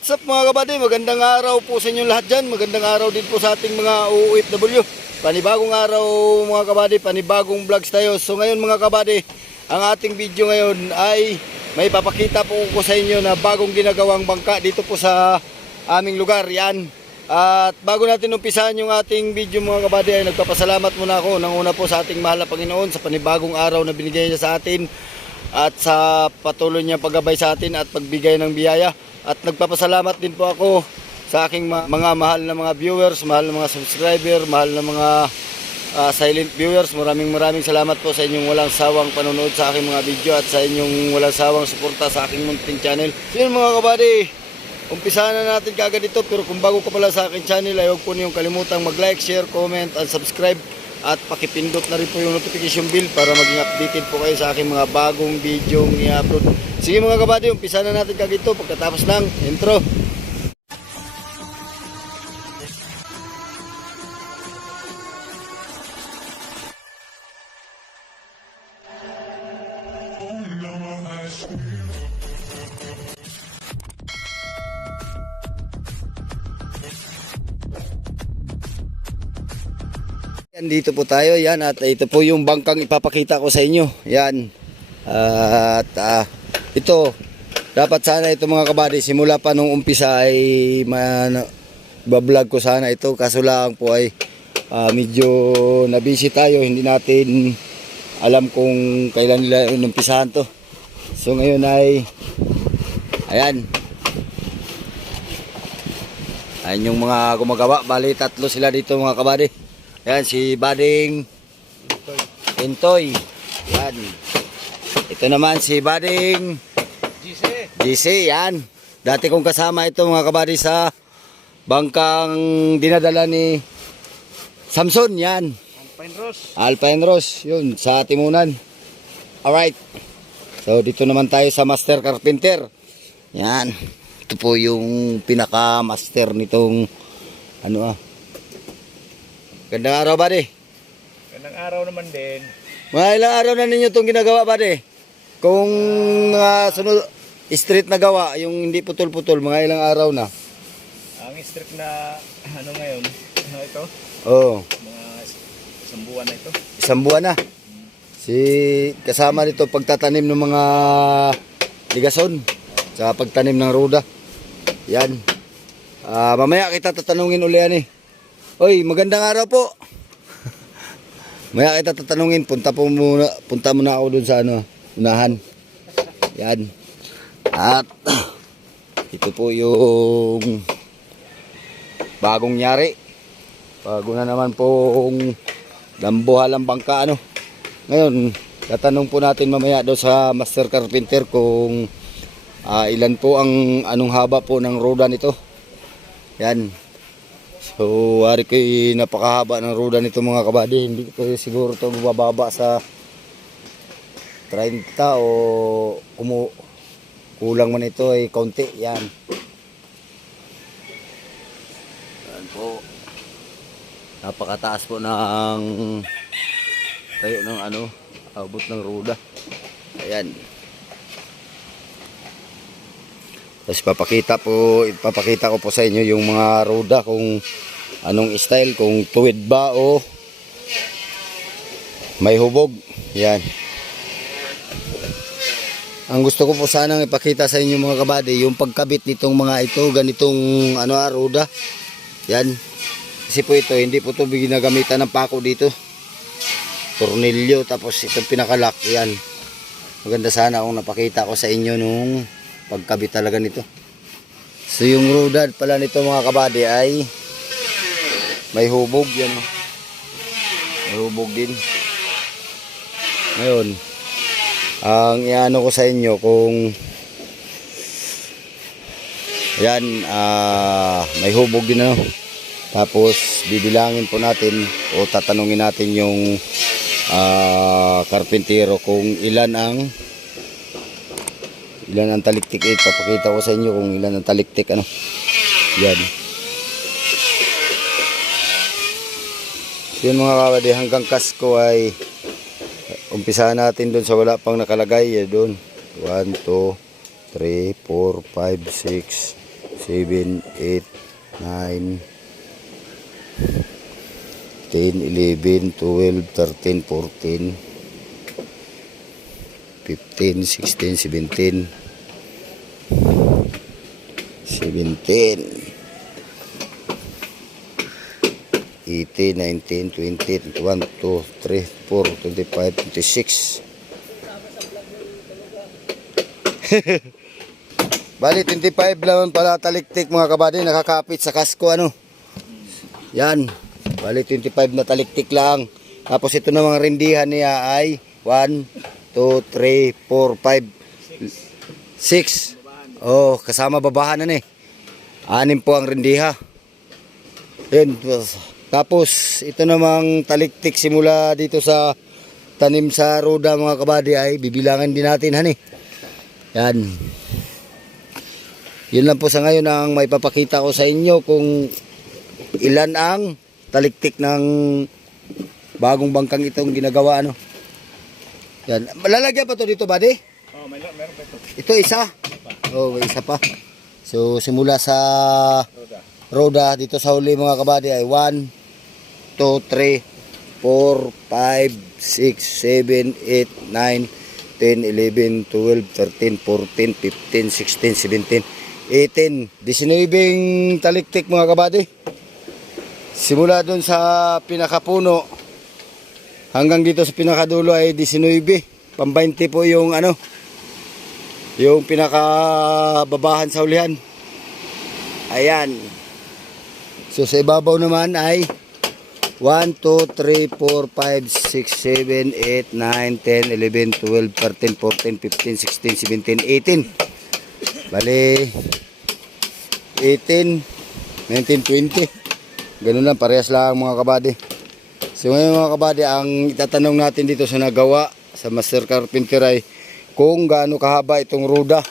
what's up mga kabady? Magandang araw po sa inyong lahat dyan. Magandang araw din po sa ating mga OFW. Panibagong araw mga kabady, panibagong vlogs tayo. So ngayon mga kabady, ang ating video ngayon ay may papakita po ko sa inyo na bagong ginagawang bangka dito po sa aming lugar. Yan. At bago natin umpisahan yung ating video mga kabady ay nagpapasalamat muna ako ng una po sa ating mahal na Panginoon sa panibagong araw na binigay niya sa atin at sa patuloy niya paggabay sa atin at pagbigay ng biyaya. At nagpapasalamat din po ako sa aking mga mahal na mga viewers, mahal na mga subscriber, mahal na mga silent viewers. Maraming salamat po sa inyong walang sawang panonood sa aking mga video at sa inyong walang sawang suporta sa aking munting channel. So yun mga kabady, umpisahan na natin kaagad ito. Pero kung bago ka pala sa aking channel ay huwag po niyong kalimutang mag-like, share, comment and subscribe. At pakipindot na rin po yung notification bell para maging updated po kayo sa aking mga bagong video i-upload. Sige mga kabady, umpisa na natin kagito pagkatapos ng intro. Dito po tayo, yan, at ito po yung bangkang ipapakita ko sa inyo. Yan. At ito, dapat sana ito mga kabady, simula pa nung umpisa ay bablog ko sana ito. Kaso lang po ay medyo nabisi tayo, hindi natin alam kung kailan nila umpisahan to. So ngayon ay, ayan. Ayan yung mga gumagawa, bali tatlo sila dito mga kabady. Yan, si Bading Intoy. Yan. Ito naman si Bading GC. Yan. Dati kong kasama ito mga kabady sa bangkang dinadala ni Samson. Yan. Alpine Ross. Yun, sa Timunan. Alright. So, dito naman tayo sa Master Carpenter. Yan. Ito po yung pinaka-master nitong Gandang araw, buddy. Gandang araw naman din. Mga ilang araw na ninyo itong ginagawa, buddy? Kung sunod, street na gawa, yung hindi putol-putol, mga ilang araw na? Ang street na, ngayon, ito? Oo. Mga isang buwan na ito. Isang buwan na. Kasama nito pagtatanim ng mga ligason, sa pagtanim ng ruda. Yan. Mamaya kita tatanungin uli yan eh. Oy, magandang araw po. Maya kita tatanungin, punta muna ako dun sa unahan. Yan. At ito po yung bagong nyari. Bago na naman pong dambuhalang bangka Ngayon, tatanong po natin mamaya daw sa Master Carpenter kung ilan po anong haba po ng roda nito. Yan. So, wari ko napakahaba ng ruda nito mga kabady. Hindi ko siguro ito bababa sa 30 o kulang man ito ay kaunti. Yan. Yan po. Napakataas po ng tayo ng abot ng ruda. Ayan. Tapos ipapakita ko po sa inyo yung mga ruda kung anong style, kung tuwid ba o may hubog. Yan. Ang gusto ko po sanang ipakita sa inyo mga kabady, yung pagkabit nitong mga ito, ganitong ruda. Yan. Kasi po ito, hindi po ito ginagamitan ng pako dito. Tornilyo, tapos itong pinakalak. Yan. Maganda sana kung napakita ko sa inyo nung pagkabit talaga nito. So yung ruda pala nito mga kabady ay may hubog. Yan. May hubog din. Ngayon, ang iano ko sa inyo kung yan, may hubog din tapos bibilangin po natin o tatanungin natin yung karpintero kung ilan ang taliktik. Papakita ko sa inyo kung ilan ang taliktik yan. Yun mga kabady, hanggang kasko ay umpisahan natin doon sa wala pang nakalagay doon. 1, 2, 3, 4, 5, 6, 7, 8, 9, 10, 11, 12, 13, 14, 15, 16, 17, 18, 19, 20, 21, 2, 3, 4, 25, 26. Bali, 25 naman pala taliktik mga kabady, nakakapit sa kasko ano. Yan. Bali, 25 na taliktik lang. Tapos ito na mga rindihan niya ay 1, 2, 3, 4, 5, 6. Oh, kasama babahan na eh. 6 po ang rindiha. Yun. Tapos, ito namang taliktik simula dito sa tanim sa roda mga kabady ay bibilangan din natin hani. Yan. Yun lang po sa ngayon ang may papakita ko sa inyo kung ilan ang taliktik ng bagong bangkang itong ginagawa ano. Yan. Malalagyan pa to dito, buddy? Oh, meron pa ito. Ito isa. Oh, may isa pa. So simula sa Roda. roda dito sa huli mga kabady ay 1, 2, 3, 4, 5, 6, 7, 8, 9, 10, 11, 12, 13, 14, 15, 16, 17, 18, 19 taliktik mga kabady. Simula dun sa pinakapuno hanggang dito sa pinakadulo ay 19. Pam-20 po yung ano, yung pinakababahan sa ulihan. Ayan. So sa ibabaw naman ay 1, 2, 3, 4, 5, 6, 7, 8, 9, 10, 11, 12, 13, 14, 15, 16, 17, 18. Bali, 18, 19, 20. Ganun lang, parehas lang mga kabady. So ngayon mga kabady, ang itatanong natin dito sa nagawa sa Master Carpenter ay kung gaano kahaba itong ruda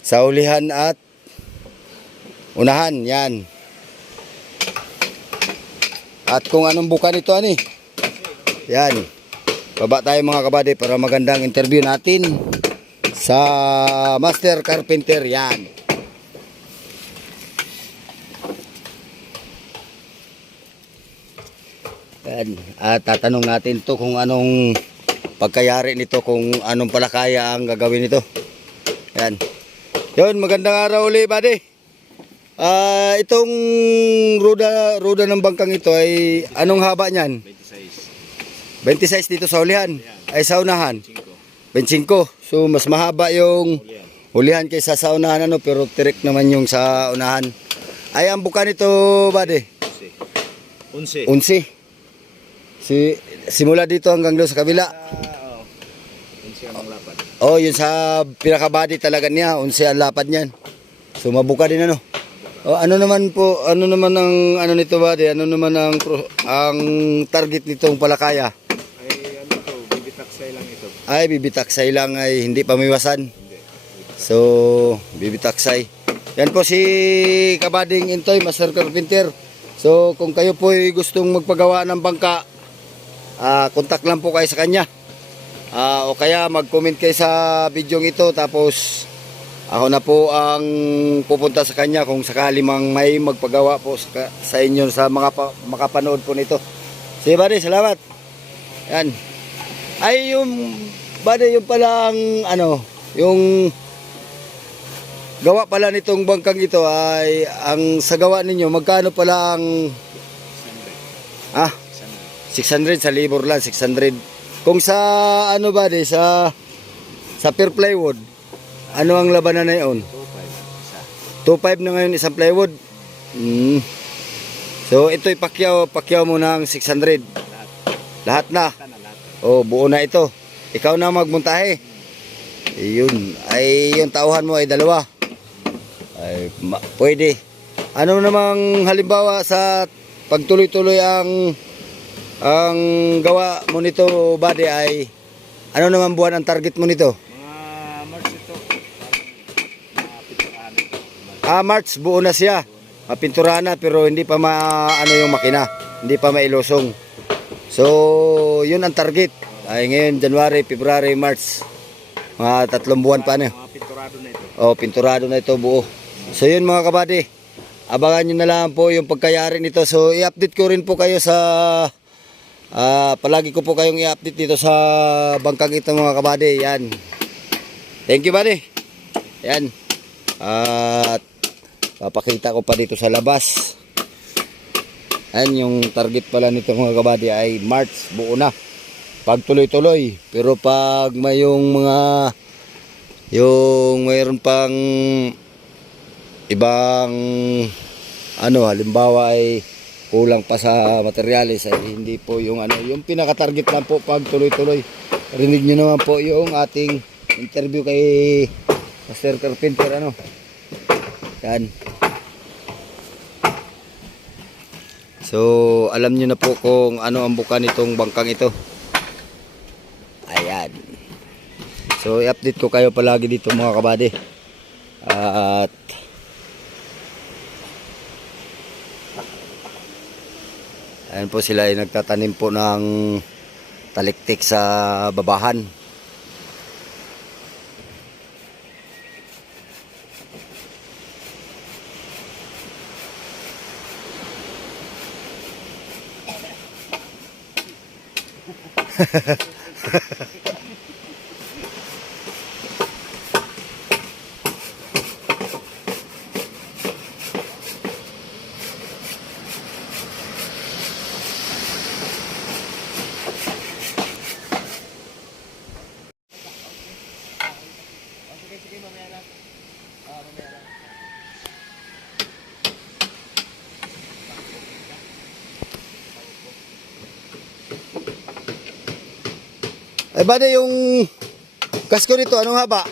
sa ulihan at unahan. Yan. At kung anong buka nito ani. Yan. Baba tayo mga kabady para magandang interview natin sa Master Carpenter. Yan. Yan. At tatanong natin to kung anong pagkayari nito, kung anong palakaya ang gagawin nito. Yan. Yun, magandang araw ulit, buddy. Itong ruda ng bangkang ito ay anong haba niyan? 26. 26 dito sa ulihan. Ay sa unahan. 25. So mas mahaba yung ulihan kaysa sa unahan ano, pero tirik naman yung sa unahan. Ay ang buka nito, buddy? 11. 11. Simula dito hanggang doon sa kabila. 11 ang lapad. Oh, yun sa pinaka-body talaga niya, 11 ang lapad niyan. So mabuka din ano. Oh, ano naman ang ano nito buddy? Ano naman ang target nitong palakaya? Ay ano to, bibitaksay lang ito. Ay bibitaksay lang, ay hindi pamiwasan. Hindi. So bibitaksay. Yan po si Kabading Intoy, Master Carpenter. So kung kayo po ay gustong magpagawa ng bangka, kontak lang po kayo sa kanya. O kaya mag-comment kayo sa video ito, tapos ako na po ang pupunta sa kanya kung sakali mang may magpagawa po sa inyo, sa mga makapanood po nito. Sige buddy, salamat. Yan. Ay yung buddy, yung palang ano, yung gawa pala nitong bangkang ito ay ang sa gawa ninyo, magkano pala ang 600 sa labor lang, 600. Kung sa ano ba sa pure plywood, ano ang labanan na yun? 2.5 na ngayon isang plywood. So ito'y pakyaw mo ng 600. Lahat na. Oh, buo na ito. Ikaw na magmontahe. Ayun, ay yung tauhan mo ay 2. Ay pwede. Ano namang halimbawa sa pagtuloy-tuloy ang gawa mo nito buddy, ay ano naman buwan ang target mo nito? Mga March ito. March buo na siya. Mapinturahan na pero hindi pa ano yung makina. Hindi pa mailosong. So, yun ang target. Ay ngayon January, February, March. Mga 3 buwan pa na. Mga pinturado na ito. Oh, pinturado na ito buo. So yun mga kabady, abangan nyo na lang po yung pagkayari nito. So i-update ko rin po kayo sa palagi ko po kayong i-update dito sa bangkang ito mga kabady. Yan. Thank you buddy. Yan. At papakita ko pa dito sa labas. Yan yung target pala nito mga kabady ay March, buo na. Pag tuloy-tuloy. Pero pag may yung mayroon pang ibang halimbawa ay kulang pa sa materialis ay hindi po yung yung pinaka-target lang po pag tuloy-tuloy. Rinig nyo naman po yung ating interview kay Master Carpenter yan. So alam nyo na po kung ano ang buka nitong bangkang ito. Ayan. So i-update ko kayo palagi dito mga kabady. At ayan po sila ay nagtatanim po ng taliktik sa babahan. Ay bade yung kasko nito, anong haba?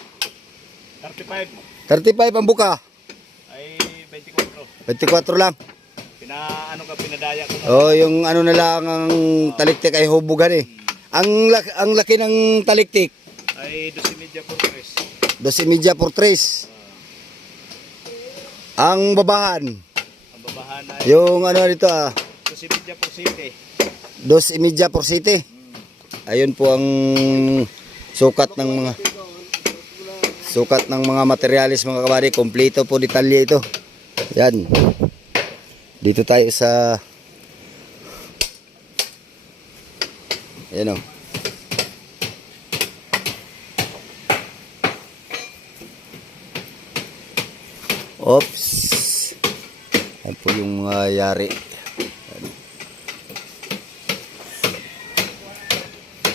35 35 ang buka. ay 24. 24 lang. Pinadaya ko na. Oh, yung na lang ang taliktik ay hubugan eh. Ang laki ng taliktik. Ay 12 por 3. 12 por 3. Ang babahan. Ang babahan ay Yung dito 12 por 7. 2.5 por 7. Ayun po ang sukat ng mga materialis mga kabady. Kompleto po detalye ito. Yan. Dito tayo sa Oops. Yan po yung yari.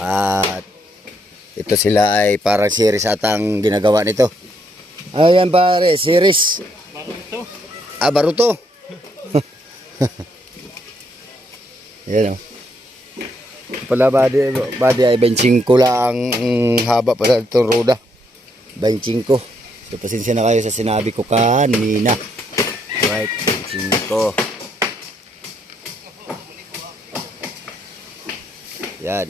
At ito sila ay parang series atang ginagawa nito. Ayan pare, series. Baruto. Baruto. Yan pala body ay 25 lang ang haba pala itong roda. 25. So pasensya na kayo sa sinabi ko kanina. Right, 25. Yan.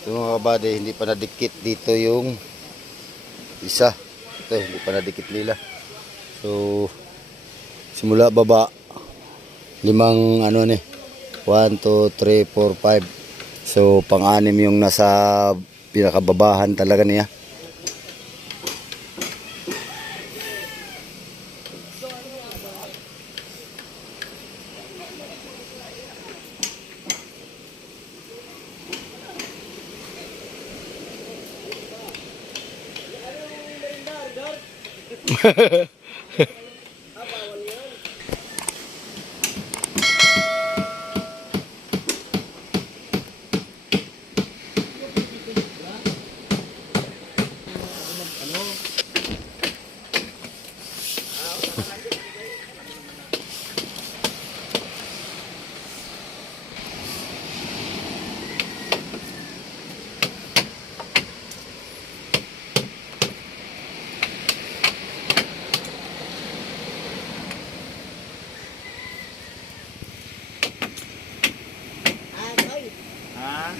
Ito mga kabady, hindi pa nadikit dito yung isa. Ito, hindi pa nadikit nila. So, simula baba, 5 1, 2, 3, 4, 5. So, pang-anim yung nasa pinakababahan talaga niya. Ha?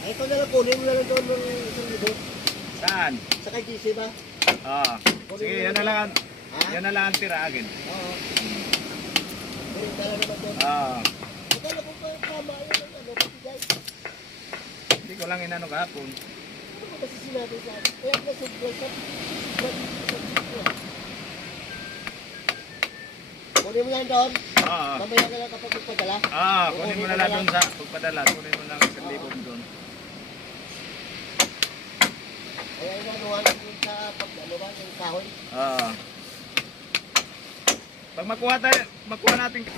Ito na lang kunin mo na lang doon ng isang libo. Saan? Sa kay GC ba? Oo. Sige, yan na lang. Yan na lang ang tira akin. Oo. Kunin ka lang naman doon. Oo. Akala ko pa tama yun ang ano, patigay. Hindi ko lang inano kahapon. Ano ba kasi sinabi sa akin? Kaya na sobrang sa kunin mo yan doon. Oo. Mamaya na lang kapag magpadala. Kunin mo na lang doon sa pagpadala. Kunin mo lang 1,000 doon. Kaya yung anuhan yung sa pagdaluhan, yung kahoy. Oo. Pag makuha natin.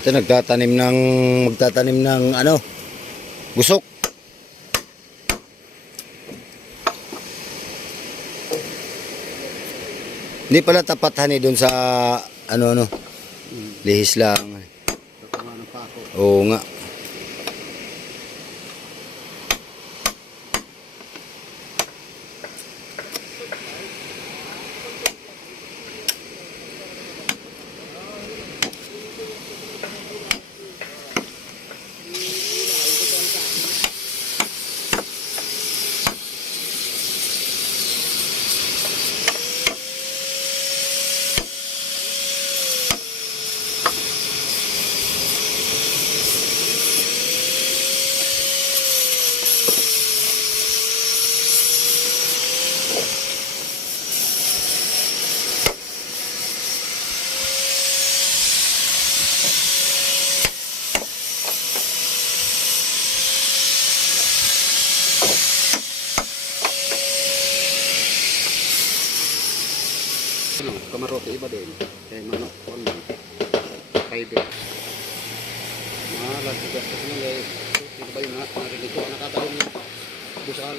Ito magtatanim ng ano, gusok. Hindi pala tapat hani doon sa ano, lihis lang. Oo nga. Kamarote iba din. Kaya manok kon kaide. Malas juga kasi nga ito ba yun na narinig ko nakataon niya. Busal.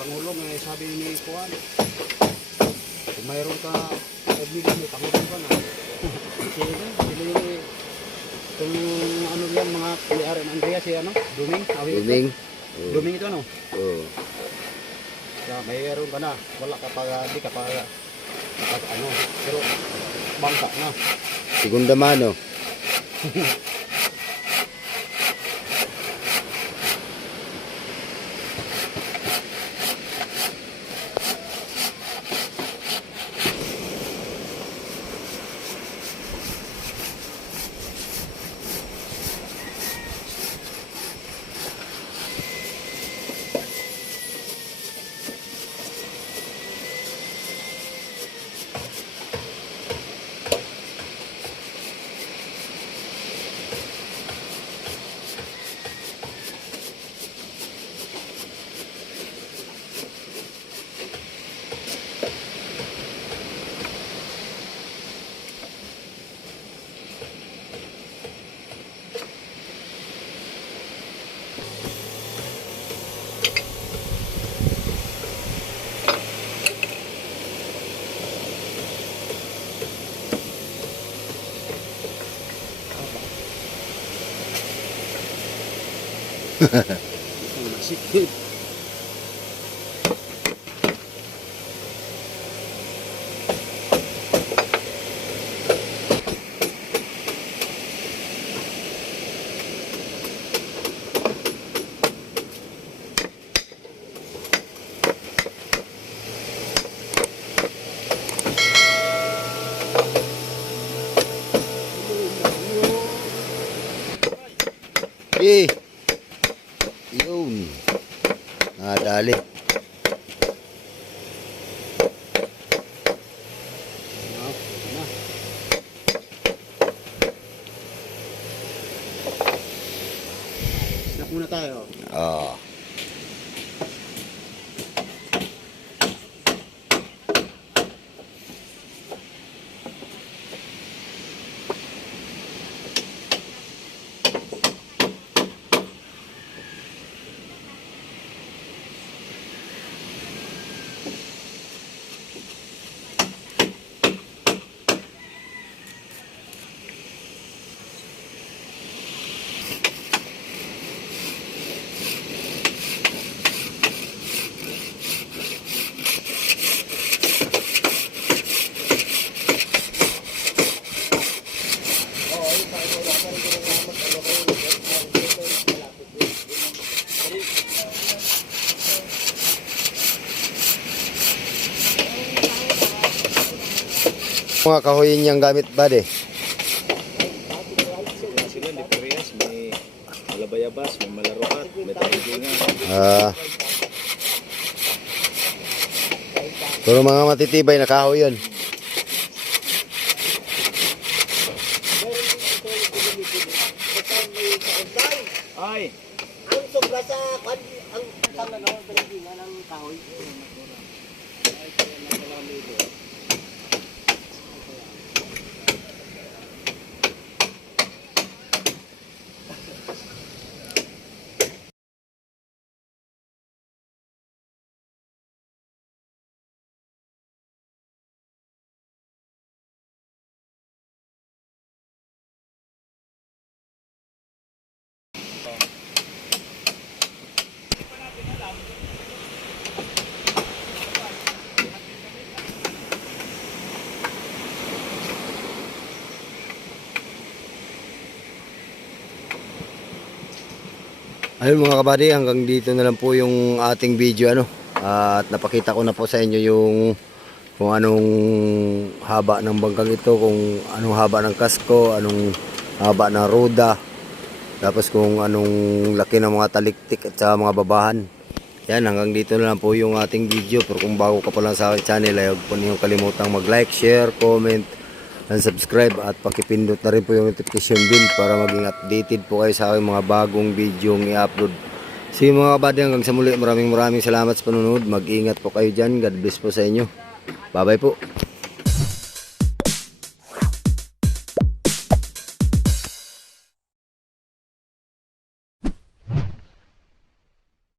Pangulo may sabi ni Kuan. Kung mayroon ka kaibigan mo, Pangulo ka na. Sino kung ano yan mga may-ari ng Andrea si ano? Duming? Duming. Duming ito ano? Oo. Kaya mayroon ka na. Wala ka pa, di ka pa ano. Pero bangka na. Segunda mano. Sikit. Eh. Yun. Nadali. Snap muna tayo. Ah. Mga kahoy niyang gamit buddy. Sila, di parehas. May malabayabas, may malarukat, may takigingan. Ah. Puro mga matitibay na kahoy yun. Ay! Ang sobra sa ang ano, pinagdingan ng kahoy. Ayun mga kabady, hanggang dito na lang po yung ating video ano. At napakita ko na po sa inyo yung kung anong haba ng bangkang ito, kung anong haba ng kasko, anong haba ng roda, tapos kung anong laki ng mga taliktik at sa mga babahan. Yan, hanggang dito na lang po yung ating video. Pero kung bago ka pa lang sa aking channel, ay huwag po niyong kalimutang mag-like, share, comment, and subscribe. At pakipindot na rin po yung notification bell para maging updated po kayo sa aking mga bagong video i-upload. Sige mga kabady, hanggang sa muli, maraming salamat sa panunod. Mag-ingat po kayo dyan. God bless po sa inyo. Bye bye po.